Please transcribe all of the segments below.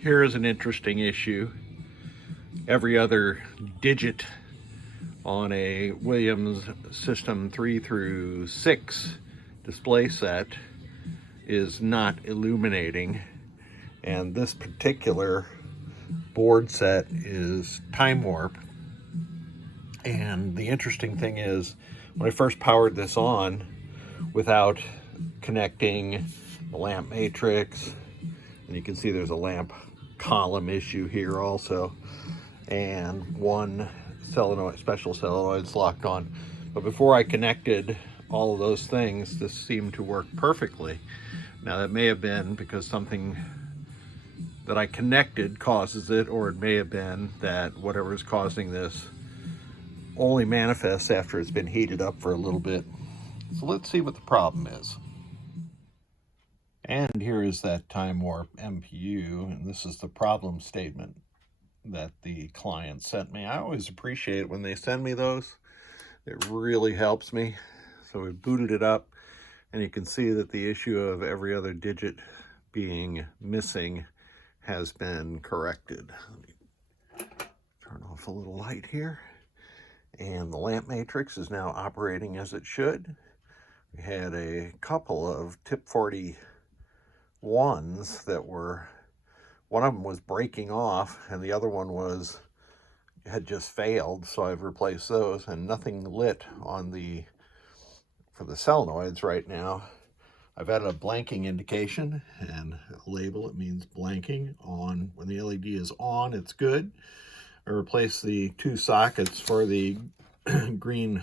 Here is an interesting issue. Every other digit on a Williams System 3 through 6 display set is not illuminating, and this particular board set is time warp. And the interesting thing is, when I first powered this on without connecting the lamp matrix, and you can see there's a lamp column issue here also, and one solenoid, special solenoid's locked on. But before I connected all of those things, this seemed to work perfectly. Now that may have been because something that I connected causes it, or it may have been that whatever is causing this only manifests after it's been heated up for a little bit. So let's see what the problem is. And here is that time warp MPU, and this is the problem statement that the client sent me. I always appreciate it when they send me those. It really helps me. So we booted it up, and you can see that the issue of every other digit being missing has been corrected. Let me turn off a little light here. And the lamp matrix is now operating as it should. We had a couple of tip 41s that were, one of them was breaking off and the other one had just failed, so I've replaced those, and nothing lit on for the solenoids right now. I've added a blanking indication and a label. It means blanking on. When the LED is on, it's good. I replaced the two sockets for the green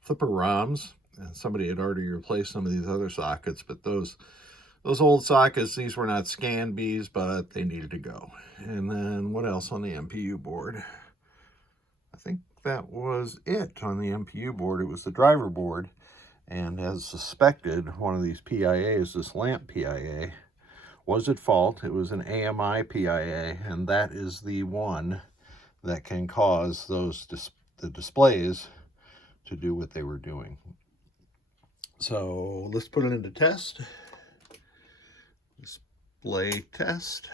flipper ROMs. And somebody had already replaced some of these other sockets, but those old sockets, these were not scan Bs, but they needed to go. And then what else on the MPU board? I think that was it on the MPU board. It was the driver board. And as suspected, one of these PIAs, this lamp PIA, was at fault. It was an AMI PIA, and that is the one that can cause the displays to do what they were doing. So let's put it into test. Display test.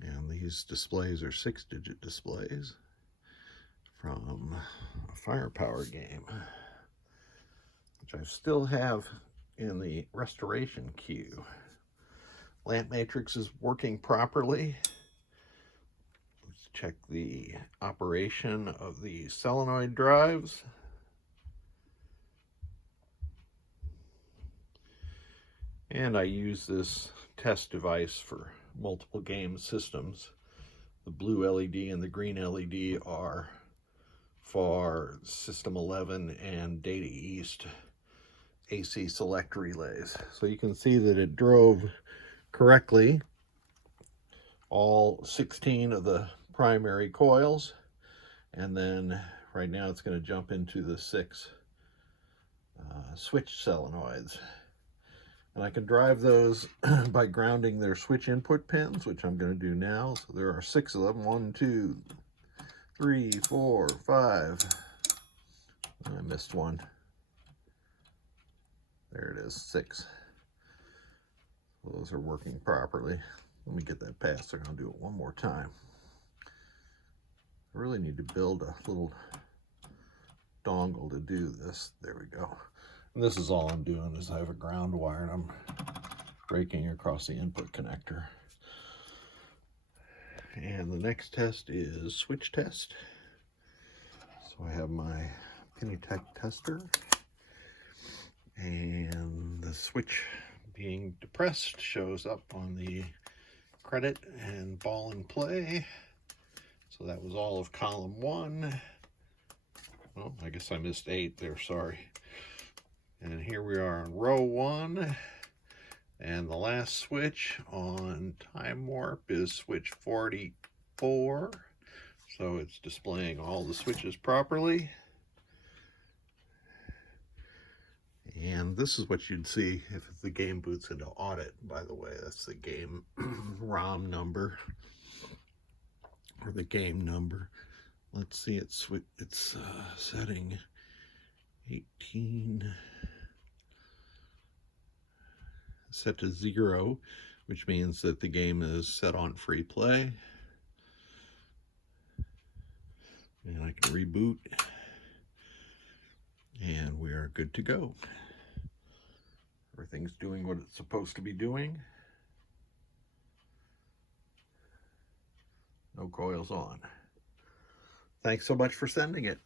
And these displays are 6-digit displays from a firepower game, which I still have in the restoration queue. Lamp matrix is working properly. Let's check the operation of the solenoid drives. And I use this test device for multiple game systems. The blue LED and the green LED are for System 11 and Data East AC select relays. So you can see that it drove correctly all 16 of the primary coils, and then right now it's going to jump into the 6 switch solenoids. And I can drive those by grounding their switch input pins, which I'm going to do now. So there are 6 of them. 1, 2, 3, 4, 5. I missed one. There it is, 6. Those are working properly. Let me get that past there. I'll do it one more time. I really need to build a little dongle to do this. There we go. And this is all I'm doing is I have a ground wire and I'm breaking across the input connector. And the next test is switch test. So I have my Pennytech tester, and the switch being depressed shows up on the credit and ball in play. So that was all of column 1. Oh, I guess I missed 8 there, sorry. And here we are on row 1. And the last switch on time warp is switch 44. So it's displaying all the switches properly. And this is what you'd see if the game boots into audit, by the way. That's the game ROM number, or the game number. Let's see, it's setting 18. set to 0, which means that the game is set on free play. And I can reboot, and we are good to go. Everything's doing what it's supposed to be doing. No coils on. Thanks so much for sending it.